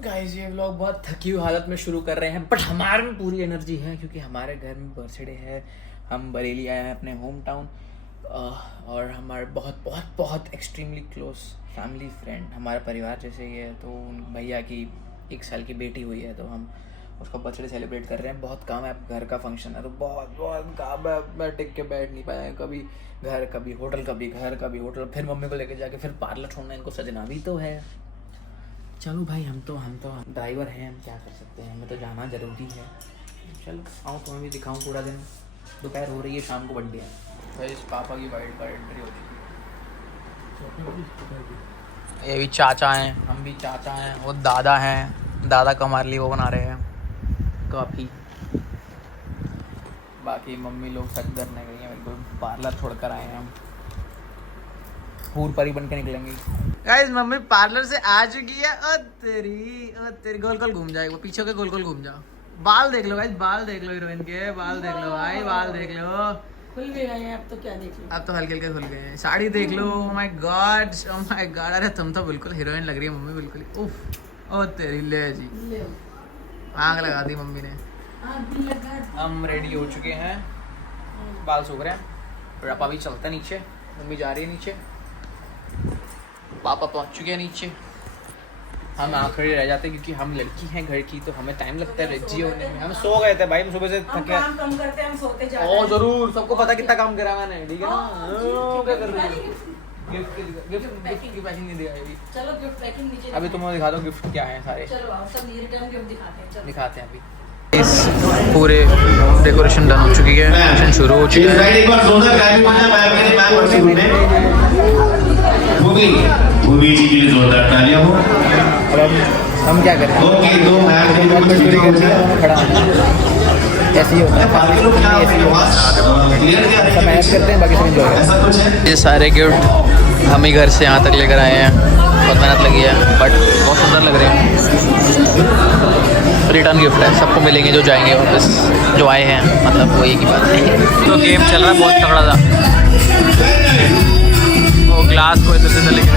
Guys ये vlog बहुत थकी हुई हालत में शुरू कर रहे हैं, बट हमारे में पूरी एनर्जी है क्योंकि हमारे घर में बर्थडे है। हम बरेली आए हैं अपने होम टाउन, और हमारे बहुत बहुत बहुत एक्सट्रीमली क्लोज फैमिली फ्रेंड, हमारा परिवार जैसे ही है। तो उन भैया की 1 साल की बेटी हुई है, तो हम उसका बर्थडे सेलिब्रेट कर रहे हैं। बहुत काम है, घर का फंक्शन है तो बहुत बहुत काम है। मैं टिक के बैठ नहीं पाया, कभी घर कभी होटल, कभी घर कभी होटल, फिर मम्मी को लेके जाके फिर पार्लर छोड़ना, इनको सजना भी तो है। चलो भाई, हम तो ड्राइवर हैं, हम क्या कर सकते हैं, हमें तो जाना ज़रूरी है। चलो आओ तुम्हें भी दिखाऊं पूरा दिन। दोपहर हो रही है, शाम को बर्थडे है। भाई इस पापा की वाइल्ड कार्ड एंट्री हो चुकी है। ये भी चाचा हैं, हम भी चाचा हैं, वो दादा हैं। दादा का हमारे लिए वो बना रहे हैं कॉफ़ी। बाकी मम्मी लोग सच करने गई हैं, बिल्कुल पार्लर छोड़कर आए हैं हम। हूर परी बन के निकलेंगे। गाइस मम्मी पार्लर से आ चुकी है। ओ तेरी गोल गोल घूम जाएगा, पीछे के गोल गोल घूम जाओ। बाल देख लो गाइस, बाल देख लो हीरोइन के, बाल देख लो भाई, बाल देख लो। खुल गए हैं अब तो, क्या देख लो, अब तो हल्के हल्के खुल गए हैं। साड़ी देख लो, oh my God, oh my God. अरे तुम तो बिल्कुल हीरोइन लग रही है मम्मी, बिल्कुल। उफ, ओ तेरी ले जी, आग लगा दी मम्मी ने। हम रेडी हो चुके हैं, बाल सूख रहे हैं। पापा भी चलता है नीचे, मम्मी जा रही है नीचे, पापा पहुंच चुके हैं नीचे। हम आखिरी रह जाते क्योंकि हम लड़की हैं घर की, तो हमें टाइम लगता है रेडी होने में। हम सो गए थे भाई, हम सुबह से थके। हम काम करते हैं, हम सोते जा रहे ओ हैं। जरूर, सबको पता कितना काम करा मैंने, ठीक है ना। क्या कर रही है? गिफ्ट की पैकिंग नहीं दिया अभी। चलो गिफ्ट पैकिंग नीचे अभी तुम्हें दिखा दो गिफ्ट क्या है सारे। चलो आओ, सब रिटर्न गिफ्ट दिखाते हैं। चलो दिखाते हैं अभी। इस पूरे डेकोरेशन डन हो चुकी है, फंक्शन शुरू हो चुका है। एक बार जोरदार क्लैपिंग हो जाए मैम के लिए, मैम और शुरू में मूवी जी के लिए जोरदार तालियां हो। अब हम क्या करें? ओके, तो मैम के लिए मजबूरी होती है, खड़ा ऐसे ही होता है। बाकी लोग क्या ऐसे ही होता है। क्लियर क्या सब मेहनत करते हैं, बाकी सब एंजॉय करते हैं। ऐसा कुछ है? ये सारे गिफ्ट हम ही घर से यहाँ तक लेकर आए हैं, बहुत मेहनत लगी है, बट बहुत सुंदर लग रहे हैं। रिटर्न गिफ्ट है, सबको मिलेंगे जो जाएंगे वापस, जो आए हैं, मतलब वही की बात है। तो गेम चल रहा है बहुत तगड़ा था। वो ग्लास को इधर से इधर लेके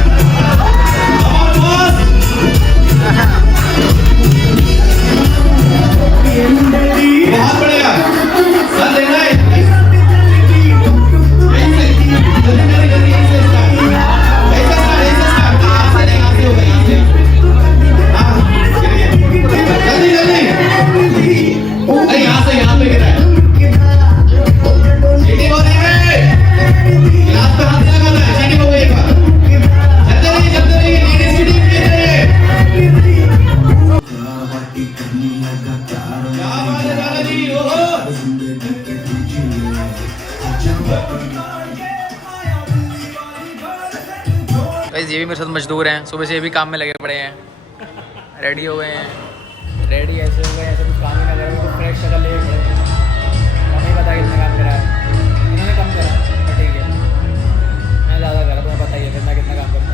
बहुत बढ़िया, चल देना है। यहाँ पे गिरा है। सीटी हो रही है, गिलास पे हाथ लगाना है। सीटी हो गई एक बार। जल्दी रही, लेडीज की टीम जीत रही है। क्या बात है दादा जी, ओहो। गाइस ये भी मेरे साथ मजदूर हैं, सुबह से ये भी काम में लगे पड़े हैं। रेडी हो गए हैं, रेडी ऐसे हो गए ऐसे कुछ काम ही ना करें, तो फ्रेश शक्ल ले खड़े हैं। नहीं पता कितने काम करा है, इन्होंने कम करा पर ठीक है, मैं ज़्यादा करा, तुम्हें पता ही है फिर मैं कितना काम करता हूँ।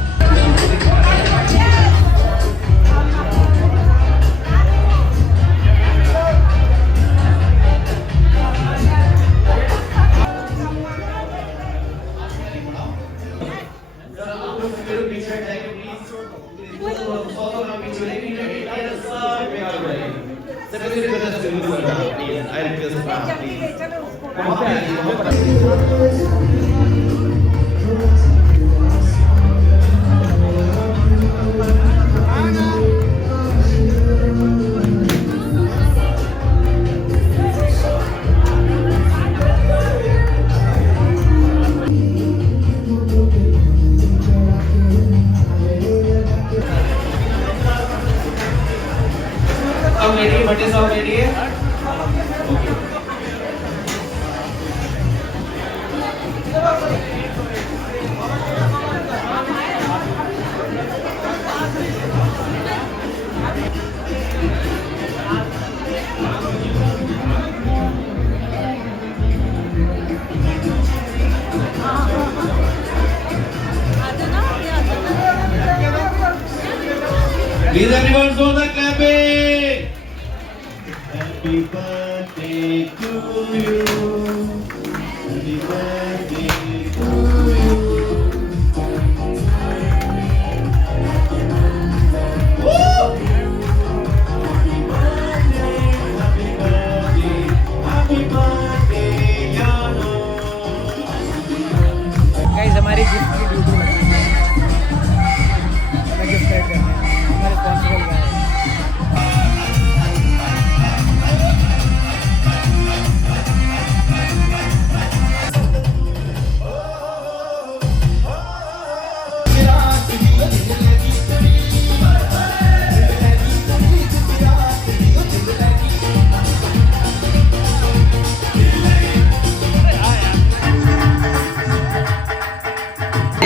Please everyone show the clapping. Happy birthday to you. Happy birthday to you. Woo!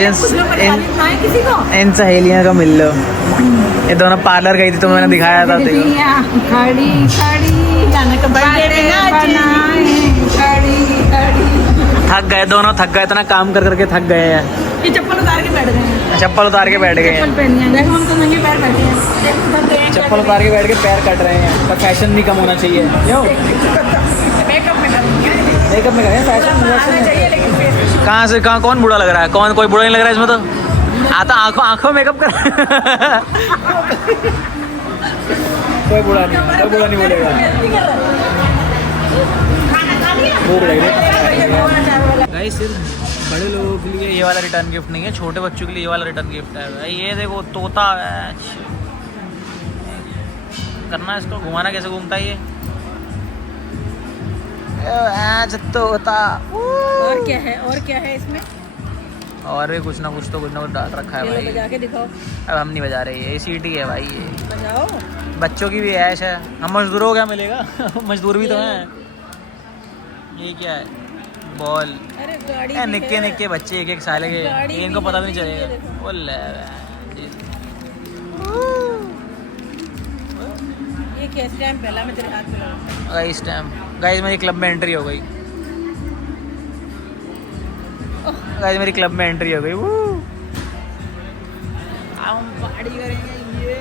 किसी को इन सहेलियों का मिल लो। ये दोनों पार्लर गई थी तो मैंने दिखाया था, देखो। खड़ी खड़ी गाने का बर्थडे में नाची खड़ी खड़ी। थक गए दोनों, थक गए, इतना काम कर करके थक गए हैं। ये चप्पल उतार के बैठ गए हैं। चप्पल उतार के बैठ गए हैं। चप्पल पहन देखो हम तो नंगे पैर बैठे हैं। देखो उधर गए हैं। चप्पल उतार के बैठ के पैर कट रहे हैं, पर फैशन नहीं कम होना चाहिए। क्यों? मेकअप में करूँगी। मेकअप में करें, फैशन आना चाहिए लेकिन फिर कहाँ से कहाँ, कौन बुरा लग रहा है? कौन, कोई बुरा नहीं लग रहा है इसमें तो। आता आंखों मेकअप कर कोई बुरा नहीं बोलेगा। भूख लग रही। गाइस सिर्फ बड़े लोगों के लिए ये वाला रिटर्न गिफ्ट नहीं है, छोटे बच्चों के लिए ये वाला रिटर्न गिफ्ट है भाई। ये देखो तोता है, करना इसको घुमाना, कैसे घूमता है ये तोता। और क्या है, और क्या है इसमें? और भी कुछ ना कुछ डाल रखा है ये भाई। बजा के दिखाओ। अब हम नहीं बजा रहे, ये सीटी है भाई। ये बजाओ। बच्चों की भी ऐश है, हम मजदूरों को क्या मिलेगा? मजदूर भी तो हैं। ये क्या है? बॉल। अरे गाड़ी निक्के निक्के बच्चे 1-1 साल के, गाड़ी इनको भी पता भी है, नहीं ये चलेगा। देखो। वो ले ये क्या स्टैम्प पहला मैं तेरे हाथ में लगाऊंगा। गाइस टाइम, गाइस मेरी क्लब में एंट्री हो गई। गाइस मेरी क्लब में एंट्री हो गई। हम पार्टी करेंगे ये।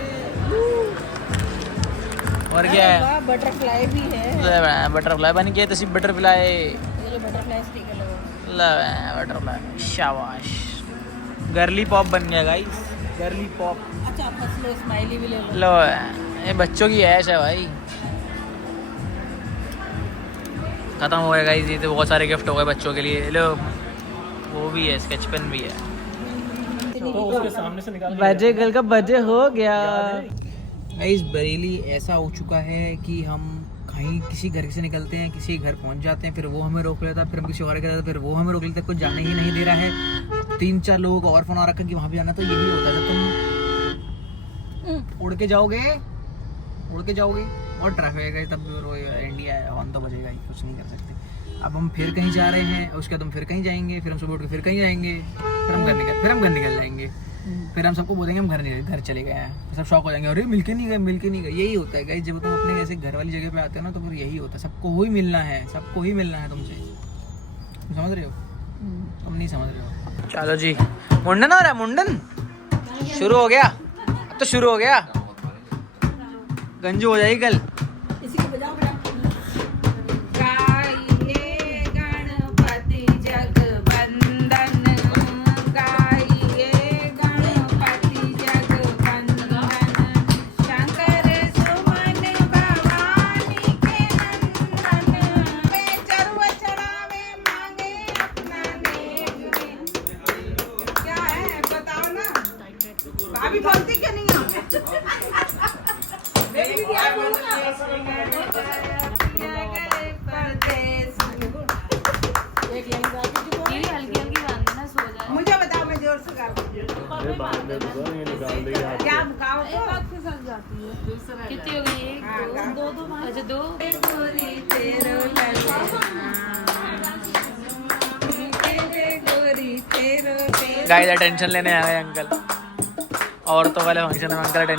और क्या है? वाह, बटरफ्लाई भी है। बटरफ्लाई बन गया, तसी बटरफ्लाई। ये लो बटरफ्लाई स्टिकर लगाओ। बटरफ्लाई, शाबाश। गर्ली पॉप बन गया गाइस, गर्ली पॉप। अच्छा आप हंस लो, स्माइली भी ले लो। लो ये बच्चों की ऐश है भाई। खत्म हो गया गाइस, ये तो बहुत सारे गिफ्ट हो गए बच्चों के लिए। लो वो भी है, स्केच पेन भी है। बर्थडे गर्ल का बर्थडे हो गया गाइस। बरेली ऐसा हो चुका है कि हम कहीं किसी घर से निकलते हैं, किसी घर पहुंच जाते हैं, फिर वो हमें रोक लेता है, फिर हम किसी और के जाते हैं, फिर वो हमें रोक लेता है, कुछ जाने ही नहीं दे रहा है। 3-4 लोगों को और फोन आ रखा कि वहाँ भी जाना। तो यही होता है, तुम उड़ के जाओगे और ट्रैफिक है, तब भी इंडिया है, ऑन तो बजेगा ही, कुछ नहीं कर सकते। अब हम फिर कहीं जा रहे हैं, उसके बाद हम फिर कहीं जाएंगे, फिर हम सुबह उठ के फिर कहीं जाएंगे, फिर हम घर निकल जाएंगे। फिर हम सबको बोलेंगे हम घर चले गए हैं, सब शौक हो जाएंगे, अरे मिलके नहीं गए। यही होता है गाइस, जब तुम अपने ऐसे घर वाली जगह पे आते हो ना, तो फिर यही होता है, सबको ही मिलना है तुमसे। तुम समझ रहे हो? तुम नहीं समझ रहे हो। चलो जी, मुंडन हो रहा है, मुंडन शुरू हो गया। अब तो शुरू हो गया, गंजू हो जाएगी कल। इसी को बजाओ बेटा। भाभी बोलती क्यों नहीं हो? मुझे बताओ, मैं जोर से गा क्या गाओ कितनी हो गई? एक, दो, अच्छा दो। गाइस अटेंशन लेने आ रहे हैं अंकल, औरतों वाले फंक्शन में अंकल